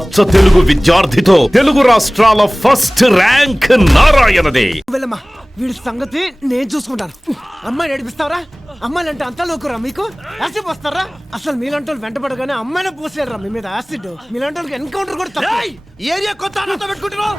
అచ్చ తెలుగు విద్యార్థితో తెలుగు రాష్ట్రాల first rank నారాయణదే. వీడి సంగతి నేను చూసుకుంటాను. అమ్మాయిని ఏడిపిస్తావరా? అమ్మాయిలు అంటే అంతా లోకురా మీకు? యాసిడ్ పోస్తారా? అసలు మీలాంటి వాళ్ళు వెంటబడగానే అమ్మాయినే పోసారా మీ మీద యాసిడ్? మీలాంటి వాళ్ళకి ఎన్కౌంటర్ కూడా తప్ప. ఏరియా కొత్త పెట్టుకుంటున్నావు.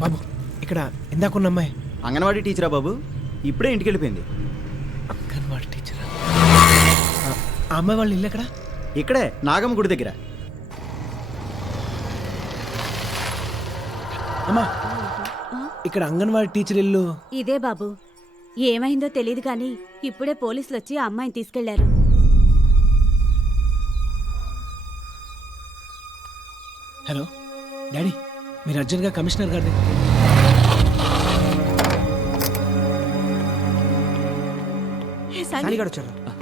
బాబు, ఇక్కడ ఇందాకున్న అమ్మాయి అంగన్వాడీ టీచరా బాబు? ఇప్పుడే ఇంటికి వెళ్ళిపోయింది. అంగన్వాడీ టీచరా? ఆ అమ్మాయి వాళ్ళ ఇల్లు ఎక్కడ? ఇక్కడే నాగమ్మ గుడి దగ్గర. అమ్మా, ఇక్కడ అంగన్వాడీ టీచర్ ఇల్లు ఇదే బాబు. ఏమైందో తెలియదు కానీ ఇప్పుడే పోలీసులు వచ్చి ఆ అమ్మాయిని తీసుకెళ్లారు. హలో డాడీ, మీరు అర్జెంట్గా కమిషనర్ గారి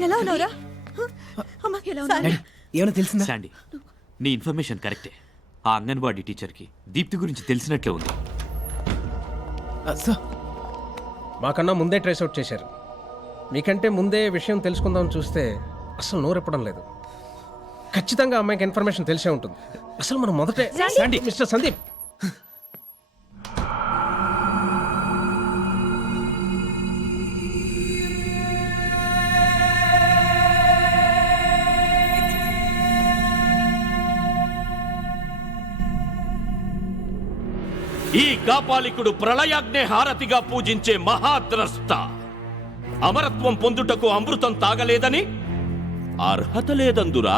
ఎలా ఉన్నావురా? ఏమైనా తెలిసిందా? శాండీ, నీ ఇన్ఫర్మేషన్ కరెక్టే. ఆ అంగన్వాడీ టీచర్కి దీప్తి గురించి తెలిసినట్లే ఉంది. మాకన్నా ముందే ట్రేస్ అవుట్ చేశారు. మీకంటే ముందే విషయం తెలుసుకుందామని చూస్తే అసలు నోరెప్పడం లేదు. ఖచ్చితంగా అమ్మాయికి ఇన్ఫర్మేషన్ తెలిసే ఉంటుంది. అసలు మనం మొదటే మిస్టర్ సందీప్, ఈ కాపాలికుడు ప్రళయాగ్నే హారతిగా పూజించే మహాద్రష్ట. అమరత్వం పొందుటకు అమృతం తాగలేదని అర్హత లేదందురా.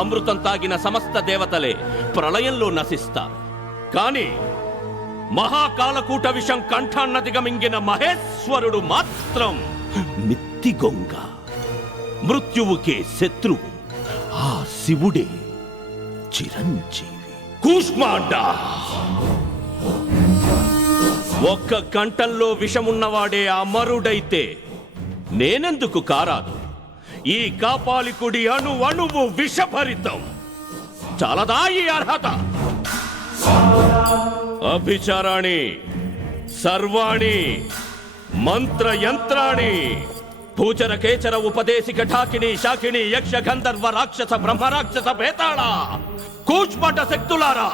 అమృతం తాగిన సమస్త దేవతలే ప్రళయంలో నశిస్తారు. కాని మహాకాలకూట విషం కంఠాన్నదిగా మింగిన మహేశ్వరుడు మాత్రం మిత్తిగొంగ, మృత్యువుకే శత్రువు. ఆ శివుడే చిరంజీవి. కూష్మాండ ఒక్క కంఠంలో విషమున్నవాడే అమరుడైతే నేనెందుకు కారాదు? ఈ కాపాలికుడి అణువు విషభరితం. చాలదా ఈ అర్హత? అభిచారాణి సర్వాణి మంత్ర యంత్రాణి భూచర కేచర ఉపదేశిక ఠాకిని శాకిని యక్ష గంధర్వ రాక్షస బ్రహ్మరాక్షస భేతాళ కూష్మట శక్తులారా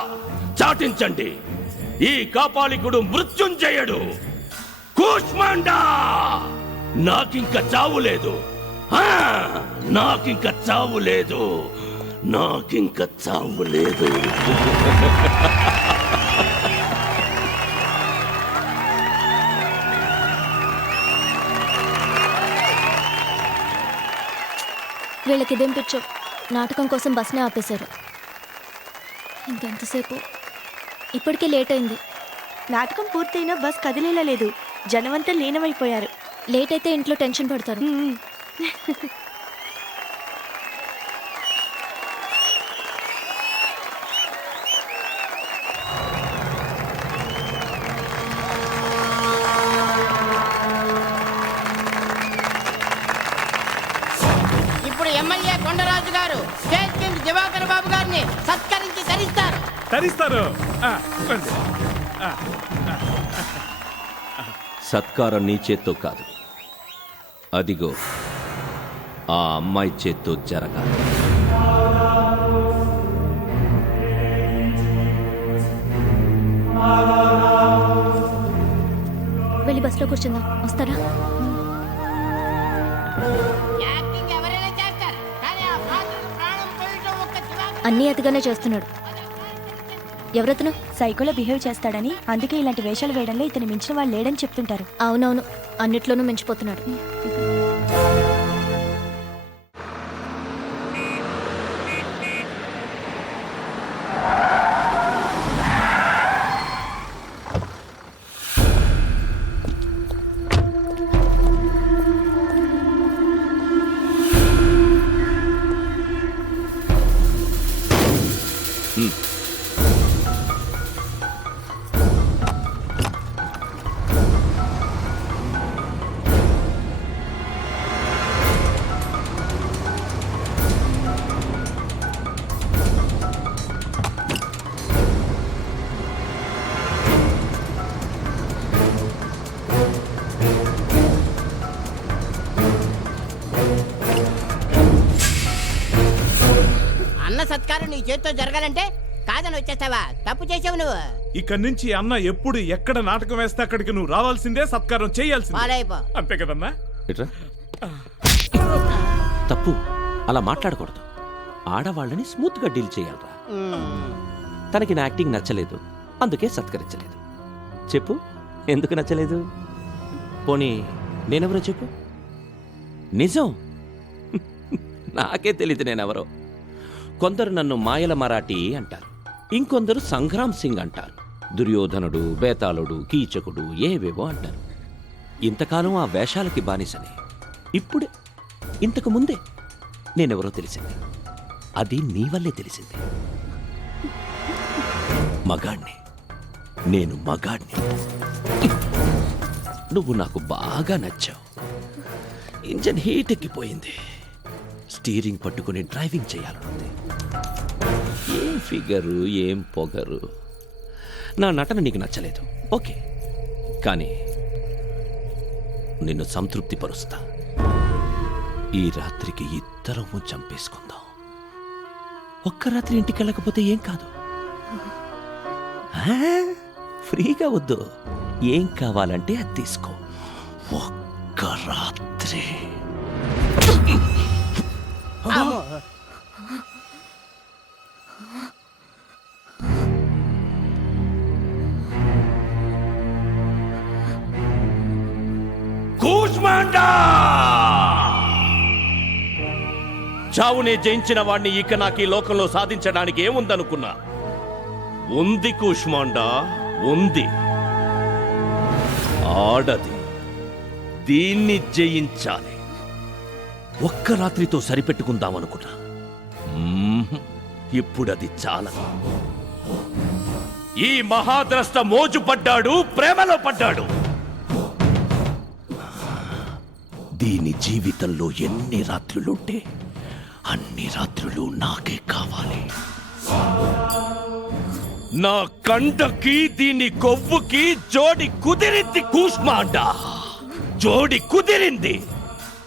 చాటించండి. ఈ కాపాలికుడు మృత్యుంజయుడు. కూష్మాండా, నాకింక చావు లేదు. నాకింక చావు లేదు. నాకింక చావు లేదు. వీళ్ళకిదేం పిచ్చో, నాటకం కోసం బస్నే ఆపేశారు. ఇంకెంతసేపు? ఇప్పటికే లేట్ అయింది. నాటకం పూర్తయినా బస్ కదిలేలా లేదు. జనమంతా లీనమైపోయారు. లేట్ అయితే ఇంట్లో టెన్షన్ పడతారు. ఇప్పుడు ఎమ్మెల్యే కొండరాజు గారు స్టేట్ కింగ్ దివాకర్ బాబు గారిని సత్కరించి తరిస్తారు. సత్కారం నీ చేత్తో కాదు, అదిగో ఆ అమ్మాయి చేత్తో జరగాలి. కూర్చుందాం. వస్తారా? యాక్టింగ్ ఎవరైనా చేస్తారు కానీ ఆ పాత్రకు ప్రాణం పోయటం ఒక్క దివాకర్ అన్నీ అతిగానే చేస్తున్నాడు. ఎవరతను? సైకోలో బిహేవ్ చేస్తాడని, అందుకే ఇలాంటి వేషాలు వేయడంలో ఇతని మించిన వాళ్ళు లేడని చెప్తుంటారు. అవునవును, అన్నిట్లోనూ మించిపోతున్నాడు. అన్న సత్కారం నీ చేతితో జరగాలంటే కాదని వచ్చేస్తావా? తప్పు చేసావు నువ్వు. ఇక్కడి నుంచి అన్న ఎప్పుడు ఎక్కడ నాటకం వేస్తే అక్కడికి నువ్వు రావాల్సిందే, సత్కారం చేయాల్సిందే. పాలైపో. అంతే కదన్నా? ఎట్రా తప్పు అలా మాట్లాడకూడదు. ఆడవాళ్ళని స్మూత్గా డీల్ చేయాలరా. తనకి నా యాక్టింగ్ నచ్చలేదు, అందుకే సత్కరించలేదు. చెప్పు ఎందుకు నచ్చలేదు? పోనీ నేనెవరో చెప్పు. నిజం నాకే తెలీదు నేనెవరో. కొందరు నన్ను మాయల మరాఠీ అంటారు, ఇంకొందరు సంగ్రామ్ సింగ్ అంటారు, దుర్యోధనుడు, బేతాళుడు, కీచకుడు ఏవేవో అంటారు. ఇంతకాలం ఆ వేషాలకి బానిసనే. ఇప్పుడే ఇంతకు ముందే నేనెవరో తెలిసింది. అది నీ వల్లే తెలిసింది. మగాణ్ణి, నేను మగాణ్ణి. నువ్వు నాకు బాగా నచ్చావు. ఇంజన్ హీట్ ఎక్కిపోయింది. స్టీరింగ్ పట్టుకుని డ్రైవింగ్ చేయాలనుంది. ఏం ఫిగరు, ఏం పొగరు. నా నటన నీకు నచ్చలేదు, ఓకే, కానీ నిన్ను సంతృప్తిపరుస్తా. ఈ రాత్రికి ఇద్దరము చంపేసుకుందాం. ఒక్క రాత్రి ఇంటికి వెళ్ళకపోతే ఏం కాదు. ఆ? ఫ్రీగా వద్దు, ఏం కావాలంటే అది తీసుకో. ఒక్క రాత్రి. చావునే జయించిన వాణ్ణి ఇక నాకు ఈ లోకంలో సాధించడానికి ఏముందనుకున్నా? ఉంది కూష్మాండా, ఉంది. ఆడది, దీన్ని జయించాలి. ఒక్క రాత్రితో సరిపెట్టుకుందామనుకున్నా. ఇప్పుడది చాలదు. ఈ మహాద్రష్ట మోజు పడ్డాడు, ప్రేమలో పడ్డాడు. దీని జీవితంలో ఎన్ని రాత్రులుంటే అన్ని రాత్రులు నాకే కావాలి. నా కండకి దీని కొవ్వుకి జోడి కుదిరింది కూష్మాండా, జోడి కుదిరింది.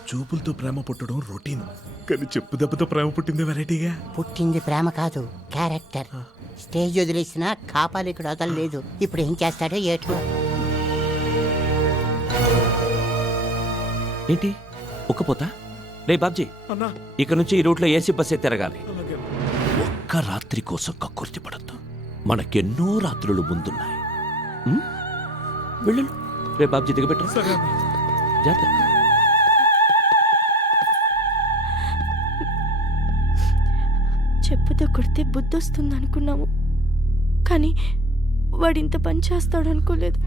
చూపులతో ప్రేమ పుట్టడం రొటీన్, కానీ చెప్పు దెబ్బతో ప్రేమ పుట్టింది వెరైటీగా. పుట్టింది ప్రేమ కాదు, క్యారెక్టర్. స్టేజ్ వదిలేసినా కాపాలికుడు వదలలేదు. ఇప్పుడు ఏం చేస్తాడో ఏటో. ఏంటి ఒక్కపోతా? రే బాబ్జీ, అన్నా ఇక నుంచి ఈ రూట్లో ఏసీ బస్సే తిరగాలి. ఒక్క రాత్రి కోసం కక్కుర్తి పడద్దు. మనకెన్నో రాత్రులు ముందున్నాయి. వెళ్ళు. రే బాబ్జీ దిగబెట్టు. సరే. జాగ్రత్త. చెప్పుతో కొడితే బుద్ధి వస్తుంది అనుకున్నాము, కానీ వాడింత పని చేస్తాడు అనుకోలేదు.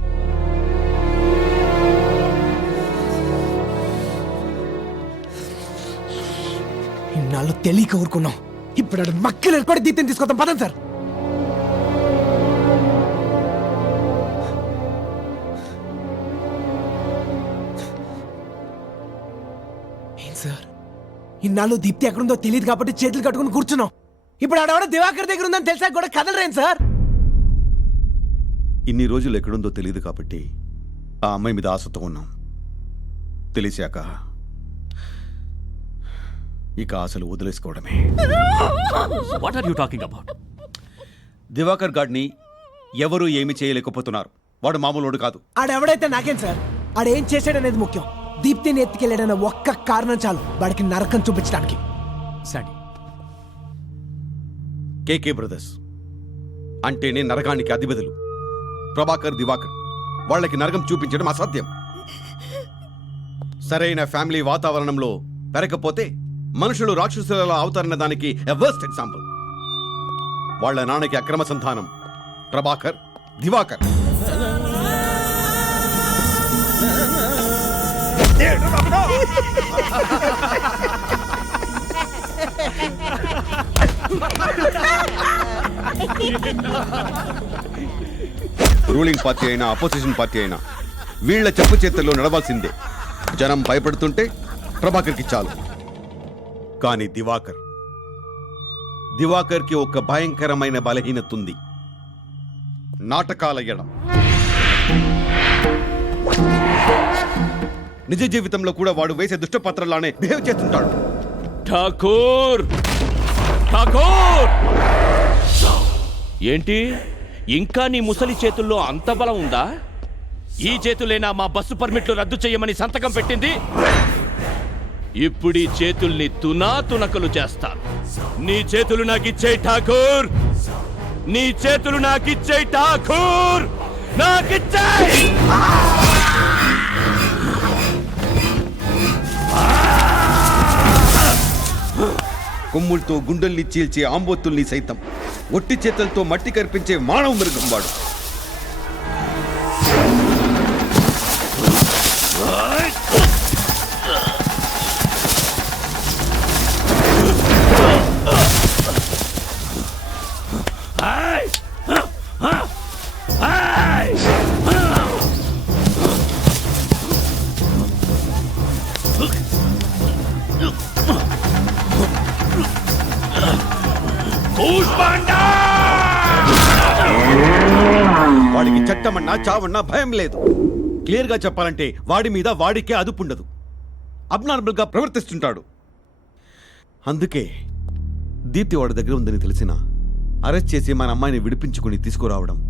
ఇన్నాళ్ళు తెలియక ఊరుకున్నాం. ఇప్పుడు మక్కలు ఏర్పడి దీప్తిని తీసుకొద్దాం. పదండి సార్. ఏం సార్, ఇన్నాళ్ళు దీప్తి ఎక్కడుందో తెలియదు కాబట్టి చేతులు కట్టుకుని కూర్చున్నాం. ఇప్పుడు ఆడవాడ దివాకర్ దగ్గర ఉందని తెలిసా కూడా కదలరేం సార్? ఇన్ని రోజులు ఎక్కడుందో తెలియదు కాబట్టి ఆ అమ్మాయి మీద ఆశతో ఉన్నాం. తెలిసాక ఇక ఆశలు వదిలేసుకోవడమే. What are you talking about? Diwakar గాడిని ఎవరూ ఏమీ చేయలేకపోతున్నారు. వాడు మామూలుడు కాదు. ఆడెవడైతే నాకేం సార్, ఆడేం చేశాడనేది ముఖ్యం. దీప్తిని ఎత్తుకెళ్ళాడన్న ఒక్క కారణం చాలు వాడికి నరకం చూపించడానికి. సరే కేకే బ్రదర్స్ అంటేనే నరకానికి అధిపతులు. ప్రభాకర్, దివాకర్ వాళ్ళకి నరకం చూపించడం అసాధ్యం. సరైన ఫ్యామిలీ వాతావరణంలో పెరగకపోతే మనుషులు రాక్షసులలో అవుతారన్న దానికి వర్స్ట్ ఎగ్జాంపుల్. వాళ్ళ నాన్నకి అక్రమ సంతానం ప్రభాకర్, దివాకర్. రూలింగ్ పార్టీ అయినా అపోజిషన్ పార్టీ అయినా వీళ్ళ చెప్పు చేతుల్లో నడవాల్సిందే. జనం భయపడుతుంటే ప్రభాకర్కి చాలు. కానీ దివాకర్కి ఒక భయంకరమైన బలహీనత ఉంది. నాటకాల ఎడం. నిజ జీవితంలో కూడా వాడు వేసే దుష్టపత్రలానే బిహేవ్ చేస్తుంటాడు. ఠాకూర్ ఠాకూర్ ఏంటి ఇంకా నీ ముసలి చేతుల్లో అంత బలం ఉందా? ఈ చేతులేనా మా బస్సు పర్మిట్లు రద్దు చేయమని సంతకం పెట్టింది? ఇప్పుడు ఈ చేతుల్ని తునాతునకలు చేస్తాను. నీ చేతులు నాకిచ్చేయి ఠాకూర్, నీ చేతులు నాకిచ్చేయి ఠాకూర్, నాకిచ్చేయి. కొమ్ములతో గుండెల్ని చీల్చే ఆంబోతుల్ని సైతం ఒట్టి చేతులతో మట్టి కరిపించే మానవ మృగం వాడు. వాడికి చట్టమన్నా చావన్నా భయం లేదు. క్లియర్ గా చెప్పాలంటే వాడి మీద వాడికే అదుపుండదు. అబ్నార్మల్ గా ప్రవర్తిస్తుంటాడు. అందుకే దీప్తి వాడి దగ్గర ఉందని తెలిసిన అరెస్ట్ చేసి మన అమ్మాయిని విడిపించుకుని తీసుకురావడం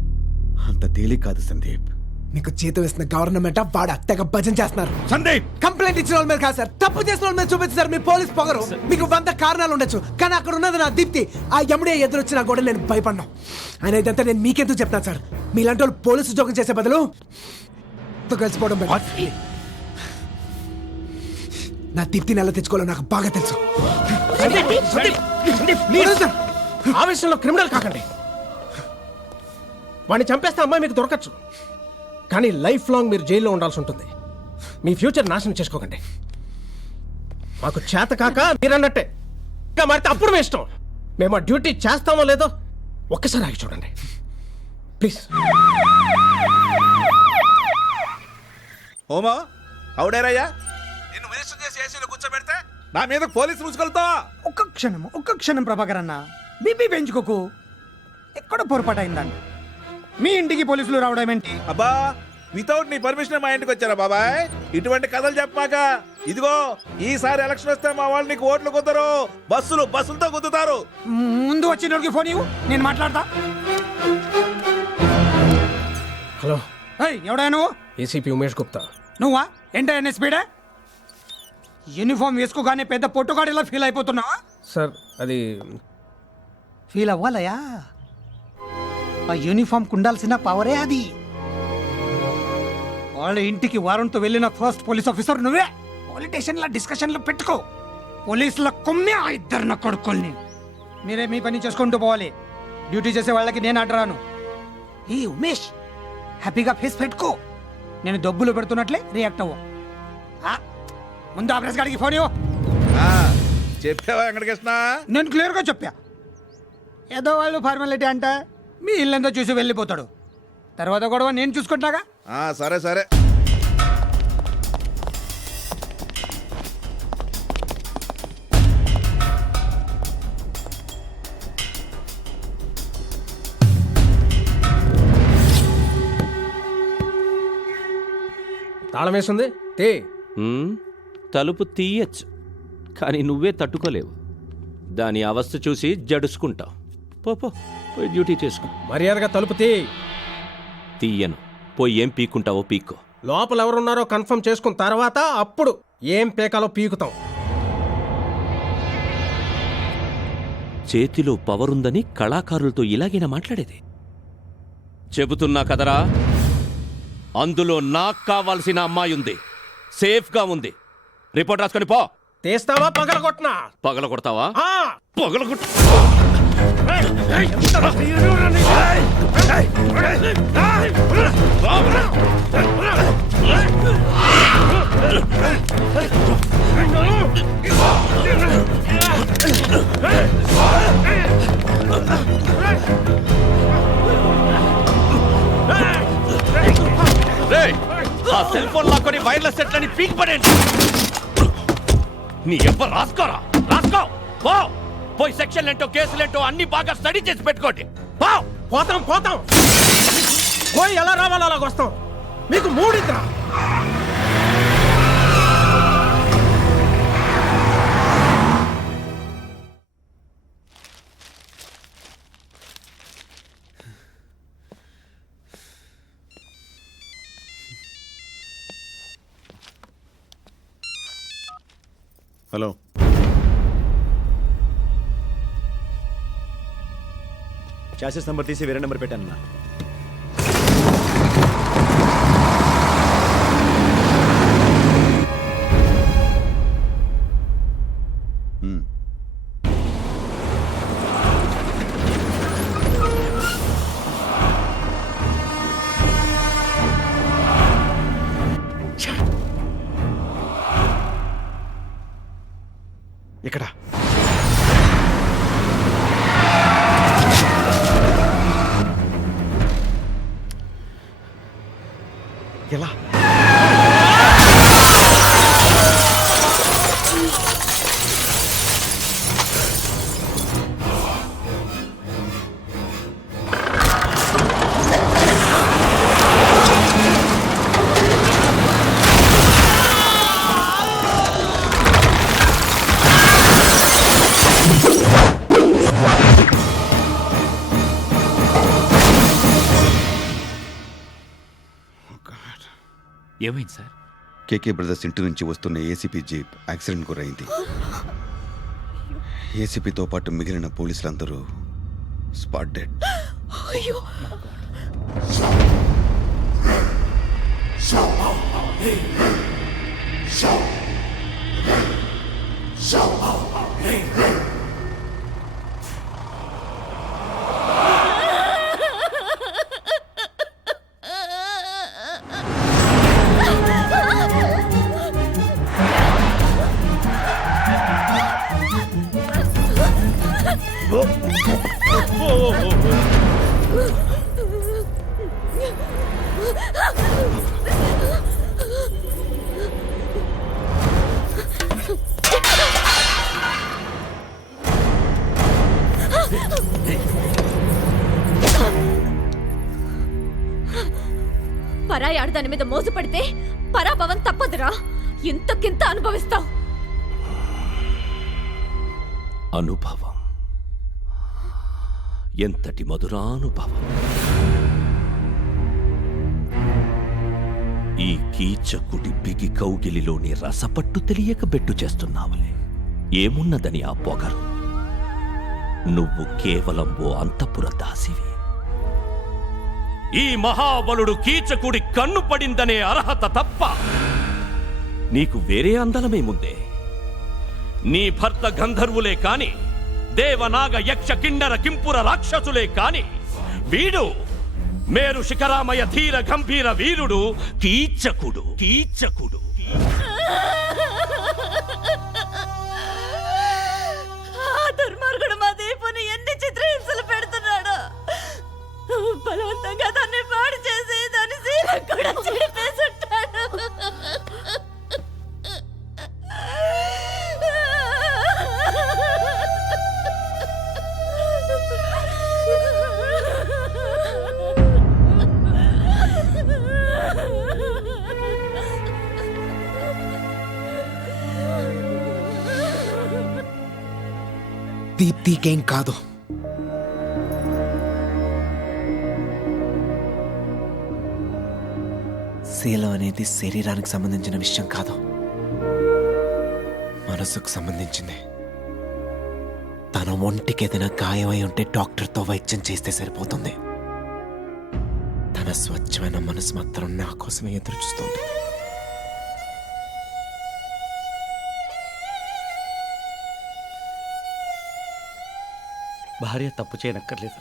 అంత తేలిక కాదు సందీప్. మీకు జీతం ఇస్తున్న గవర్నమెంట్ వాడు తెగ భజన చేస్తున్నారు. సందీప్ కంప్లైంట్ ఇచ్చిన వాళ్ళ మీద కాదు సార్, తప్పు చేసిన వాళ్ళ మీద చూపించారు మీ పోలీస్ పొగరు. మీకు 100 కారణాలు ఉండొచ్చు, కానీ అక్కడ ఉన్నది నా దీప్తి. ఆ ఎముడే ఎదురొచ్చినా కూడా నేను భయపడ్డా. ఆయన ఇదంతా నేను మీకెందుకు చెప్తాను సార్? మీలాంటి వాళ్ళు పోలీసు ఉద్యోగం చేసే బదులు కలిసిపోవడం better. నా దీప్తిని ఎలా తెచ్చుకోవాలో నాకు బాగా తెలుసు. ఆవేశంలో క్రిమినల్ కాకండి. వాడిని చంపేస్తే అమ్మాయి మీకు దొరకచ్చు, కానీ లైఫ్ లాంగ్ మీరు జైల్లో ఉండాల్సి ఉంటుంది. మీ ఫ్యూచర్ నాశనం చేసుకోకండి. మాకు చేత కాక మీరన్నట్టే ఇంకా మారితే అప్పుడు మీ ఇష్టం. మేము ఆ డ్యూటీ చేస్తామో లేదో ఒక్కసారి ఆగి చూడండి ప్లీజ్. హోమా అవుడారయ్యా, నిన్ను మినిస్టర్ చేసి ఏసీలో కూర్చోబెడితే నా మీద పోలీసు ముసుగులతో. ఒక్క క్షణం ప్రభాకర్ అన్న, బీపీ పెంచుకోకు. ఎక్కడ పొరపాటు అయిందండి. మీ ఇంటికి పోలీసులు రావడం ఏంటి? అబ్బా, వితౌట్ నీ పర్మిషన్ మా ఇంటికి వచ్చారా బాబాయ్? ఇటువంటి కథలు చెప్పమాక. ఇదిగో ఈసారి ఎలక్షన్ వస్తే మా వాళ్ళు నీకు ఓట్లు కుదరు, బస్సులతో కుదుతారు. ముందు వచ్చినోడికి ఫోన్ ఇవ్వు, నేను మాట్లాడతా. హలో, ఎవడా నువ్వు? ఏసీపీ ఉమేష్ గుప్తా. నువ్వా? ఏంటనే స్పీడే? యూనిఫామ్ వేసుకోగానే పెద్ద పొట్టుగాడిలా ఫీల్ అయిపోతున్నావా? సార్ అది ఫీల్ అవ్వాలయా? ఆ యూనిఫామ్ కుండాల్సిన పవరే అది. వాళ్ళ ఇంటికి వారంతో వెళ్ళిన ఫస్ట్ పోలీస్ ఆఫీసర్ నువ్వే. పొలిటీషియన్ల డిస్కషన్లు పెట్టుకో. పోలీసుల కొమ్మే ఆ ఇద్దరు నా కొడుకుల్ని. మీరే మీ పని చేసుకుంటూ పోవాలి. డ్యూటీ చేసే వాళ్ళకి నేను అడ్రాను. ఏ ఉమేష్, హ్యాపీగా ఫేస్ పెట్టుకో. నేను డబ్బులు పెడుతున్నట్లే రియాక్ట్ అవ్వు. ముందు ఆఫీస్ గారికి ఫోన్ ఇవ్వు. చెప్పావా వెంకటకృష్ణ? నేను క్లియర్గా చెప్పా. ఏదో వాళ్ళు ఫార్మాలిటీ అంటే మీ ఇల్లంతా చూసి వెళ్ళిపోతాడు. తర్వాత గొడవ నేను చూసుకుంటాగా. సరే సరే. తాళం వేస్తుంది తే. తలుపు తీయచ్చు, కానీ నువ్వే తట్టుకోలేవు. దాని అవస్థ చూసి జడుసుకుంటావు. పోయి డ్యూటీ చేసుకో. మర్యాదగా తలుపు తీ. తీయను. పోయి ఏం పీక్కుంటావో పీక్కో. లోపల ఎవరున్నారో కన్ఫర్మ్ చేసుకున్న తర్వాత అప్పుడు ఏం పేకాలో పీకుతాం. చేతిలో పవరుందని కళాకారులతో ఇలాగైనా మాట్లాడేది? చెబుతున్నా కదరా, అందులో నాకు కావాల్సిన అమ్మాయి ఉంది, సేఫ్గా ఉంది. రిపోర్ట్ రాసుకొని పో. తీస్తావా పగలగొట్టినా? పగలగొడతావా? పగలగొట్ట. ఆ సెల్ ఫోన్ లాక్కొని వైర్లెస్ సెట్లని పీక్ పడేయండి. నీ ఎవ్వరు రాసుకోరా, రాసుకో. పోయి సెక్షన్ ఏంటో కేసులేంటో అన్ని బాగా స్టడీ చేసి పెట్టుకోండి. పోతాం పోతాం, పోయి ఎలా రావాలో అలాగ వస్తాం. మీకు మూడిద్రా. హలో, చాసెస్ నెంబర్ తీసి వేరే నెంబర్ పెట్టానన్నా. ఇక్కడ ఎలా? ఏమైంది సార్? కేకే బ్రదర్స్ ఇంటి నుంచి వస్తున్న ఏసీపీ జీప్ యాక్సిడెంట్ గురైంది. ఏసీపీతో పాటు మిగిలిన పోలీసులందరూ స్పాట్ డెడ్. పరాయి ఆడదాని మీద మోసపడితే పరాభవం తప్పదురా. ఇంతకింత అనుభవిస్తావు. అనుభవం, ఎంతటి మధురానుభవం. ఈ కీచకుడి బిగి కౌగిలిలోని రసపట్టు తెలియక బెట్టు చేస్తున్నావులే. ఏమున్నదని ఆ పొగరు? నువ్వు కేవలం ఓ అంతఃపుర దాసివి. ఈ మహాబలుడు కీచకుడి కన్ను పడిందనే అర్హత తప్ప నీకు వేరే అందలమేముందే? నీ భర్త గంధర్వులే కాని, దేవనాగ యక్ష కిన్నర కింపుర రాక్షసులే కాని, వీడు మేరు శిఖరామయ ధీర గంభీర వీరుడు కీచకుడు. కీచకుడు దుర్మార్గుడు మా దీపుని ఎన్ని చిత్రహింసలు పెడుతున్నాడు. బలవంతంగా దాన్ని పాడు చేసి దాని శీలం కూడా చెడిపేసుంటాడు. దీప్తికేం కాదు. శీలం అనేది శరీరానికి సంబంధించిన విషయం కాదు, మనసుకు సంబంధించింది. తన ఒంటికి ఏదైనా గాయమై ఉంటే డాక్టర్తో వైద్యం చేస్తే సరిపోతుంది. తన స్వచ్ఛమైన మనసు మాత్రం నా కోసమే ఎదురు చూస్తుంది. భార్య తప్పు చేయనక్కర్లేదు,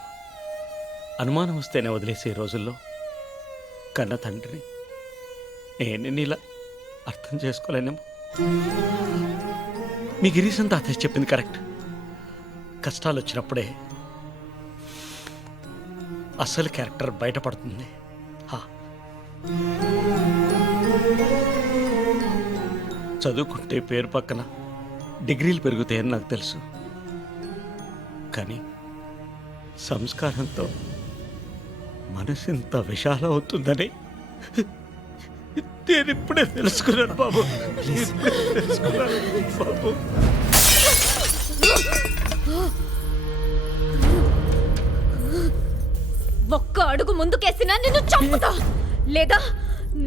అనుమానం వస్తేనే వదిలేసే రోజుల్లో కన్న తండ్రిని నేను నీలా అర్థం చేసుకోలేనేమో. మీ గిరీశం తాతయ్య చెప్పింది కరెక్ట్. కష్టాలు వచ్చినప్పుడే అసలు క్యారెక్టర్ బయటపడుతుంది. చదువుకుంటే పేరు పక్కన డిగ్రీలు పెరుగుతాయని నాకు తెలుసు, కానీ సంస్కారంతో మనసు ఇంత విశాలం అవుతుందని నేను ఇప్పుడే తెలుసుకున్నాను బాబు. ఇప్పుడే తెలుసుకున్నాను బాబు. ఒక్క అడుగు ముందుకేసినా నిన్ను చంపుతా, లేదా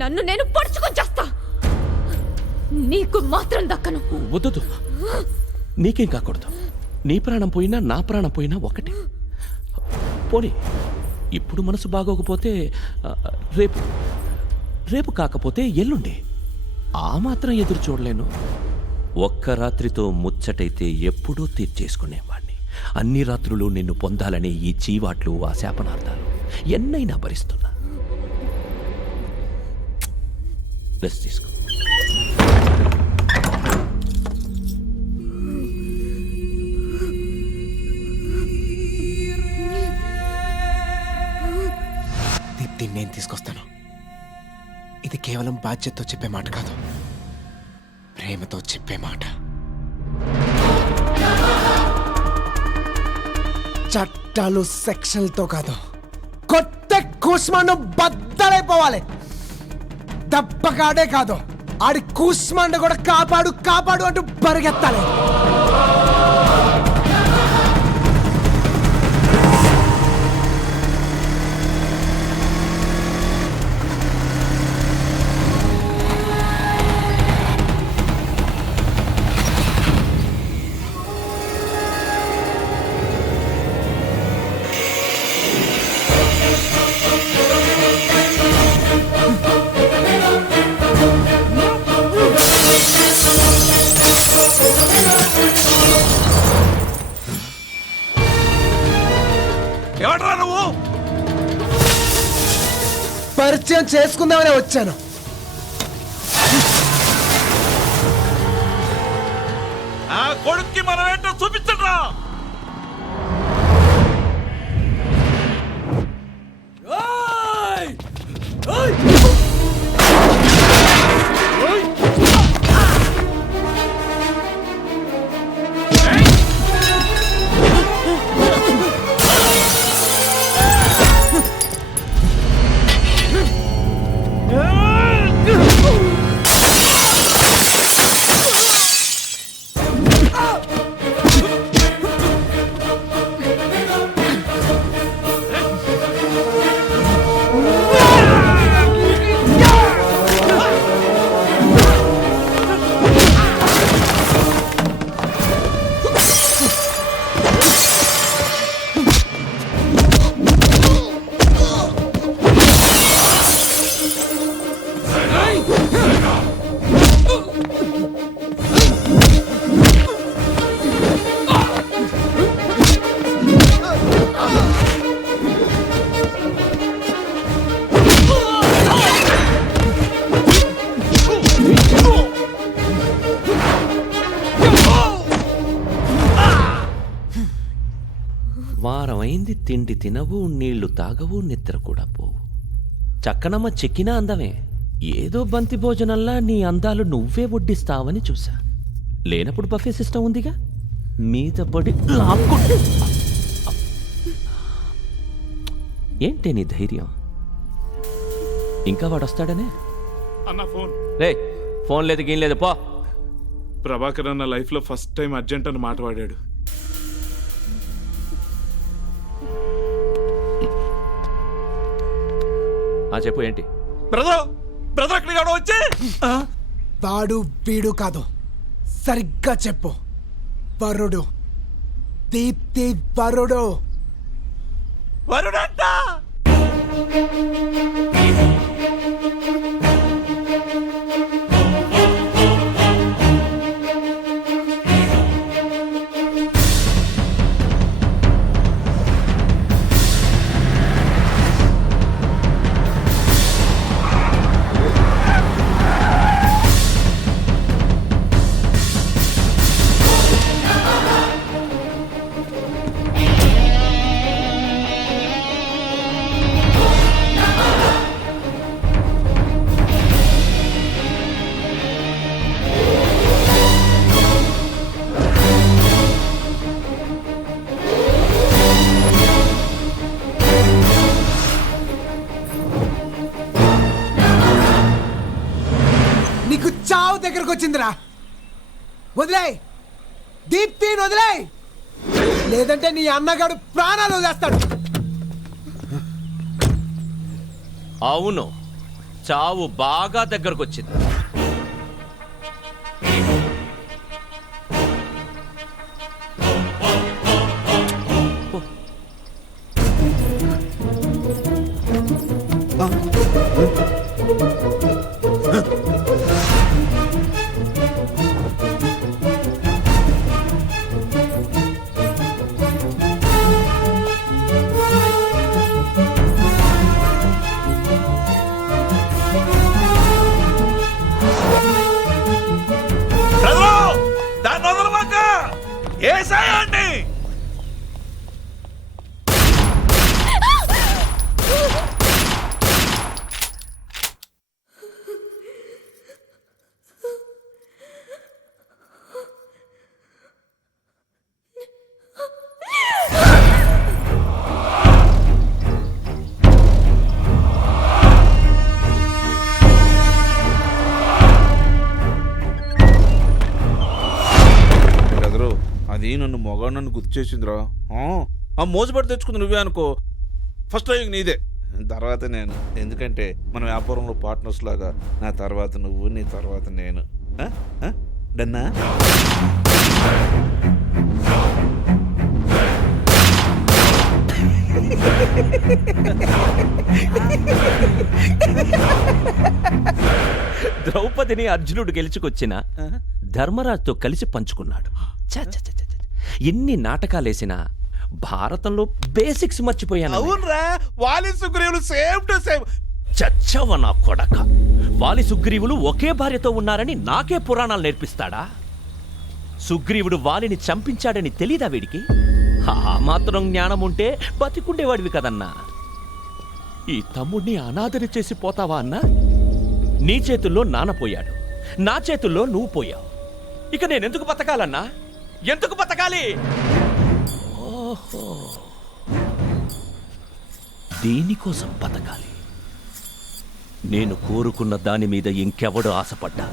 నన్ను నేను పొడుచుకొని చేస్తా. నీకు మాత్రం దక్కను. వద్దు, నీకేం కాకూడదు. నీ ప్రాణం పోయినా నా ప్రాణం పోయినా ఒకటే. పోనీ ఇప్పుడు మనసు బాగోకపోతే రేపు, రేపు కాకపోతే ఎల్లుండి. ఆ మాత్రం ఎదురు చూడలేను. ఒక్క రాత్రితో ముచ్చటైతే ఎప్పుడూ తీర్చేసుకునేవాణ్ణి. అన్ని రాత్రులు నిన్ను పొందాలనే ఈ చీవాట్లు, ఆ శాపనార్థాలు ఎన్నైనా భరిస్తున్నా. రెస్ట్ తీసుకో. దీన్ని నేను తీసుకొస్తాను. ఇది కేవలం బాధ్యతతో చెప్పే మాట కాదు, ప్రేమతో చెప్పే మాట. చట్టాలు సెక్షన్లతో కాదు, కొత్త కూస్మాను బద్దలైపోవాలి. దెబ్బగాడే కాదు, ఆడి కూస్మాండ కూడా కాపాడు కాపాడు అంటూ పరిగెత్తాలి. ఎవడ్రా నువ్వు? పరిచయం చేసుకుందామనే వచ్చాను. ఆ కొడుక్కి మనం ఏంటో చూపించరా. వారమైంది తిండి తినవు, నీళ్లు తాగవు, నిద్ర కూడా పోవు. చక్కనమ్మ చెక్కినా అందమే. ఏదో బంతి భోజనంలా నీ అందాలు నువ్వే వడ్డిస్తావని చూసా. లేనప్పుడు బఫే సిస్టమ్ ఉందిగా, మీద పడి లాక్కుంటే. ఏంటి నీ ధైర్యం? ఇంకా వాడొస్తాడనే? అన్న ఫోన్. రే, ఫోన్ లేదు గీన్ లేదు, పో. ప్రభాకర్ అన్న లైఫ్ లో ఫస్ట్ టైం అర్జెంట్ అని మాట వాడాడు. చెప్పు ఏంటి? బ్రదర్ బ్రదర్ అక్కడ వచ్చే వాడు వీడు కాదు, సరిగ్గా చెప్పు. వరుడు, దీప్తి వరుడు. వరుడంట. నీకు చావు దగ్గరకు వచ్చిందిరా. వదిలేయ్, దీప్తిని వదిలేయ్, లేదంటే నీ అన్నగాడు ప్రాణాలు వదిలేస్తాడు. అవును, చావు బాగా దగ్గరకొచ్చింది. దాన్ని వదలమాక. ఏసాయండి. అది నన్ను మొగాడు నన్ను గుర్తు చేసిందిరా. ఆ మోసపడి తెచ్చుకుంది నువ్వే అనుకో. ఫస్ట్ టైం నీదే, తర్వాత నేను. ఎందుకంటే మన వ్యాపారంలో పార్ట్నర్స్ లాగా నా తర్వాత నువ్వు, నీ తర్వాత నేను. డన్నా? ద్రౌపదిని అర్జునుడు గెలుచుకొచ్చిన ధర్మరాజుతో కలిసి పంచుకున్నాడు. ఎన్ని నాటకాలేసినా భారతంలో బేసిక్స్ మర్చిపోయాను. అవునరా, వాలి సుగ్రీవులు సేమ్ టు సేమ్. చచ్చవ నా కొడక. వాలి సుగ్రీవులు ఒకే భార్యతో ఉన్నారని నాకే పురాణాలు నేర్పిస్తాడా? సుగ్రీవుడు వాలిని చంపించాడని తెలీదా వీడికి? ఆ మాత్రం జ్ఞానం ఉంటే బతికుండేవాడివి కదన్నా. ఈ తమ్ముడిని అనాథని చేసి పోతావా అన్నా? నీ చేతుల్లో నాన్న పోయాడు, నా చేతుల్లో నువ్వు పోయావు. ఇక నేనెందుకు బతకాలన్నా? ఎందుకు బతకాలి? ఓహో, దీనికోసం బతకాలి. నేను కోరుకున్న దాని మీద ఇంకెవడు ఆశపడ్డా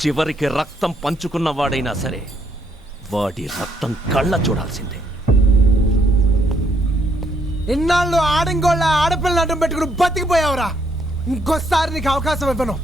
చివరికి రక్తం పంచుకున్నవాడైనా సరే వాడి రక్తం కళ్ళ చూడాల్సిందే. ఇన్నాళ్ళు ఆడంగోళ్ళ ఆడపిల్లలు అడ్డం పెట్టుకుని బతికిపోయావురా. ఇంకోసారి నీకు అవకాశం ఇవ్వను.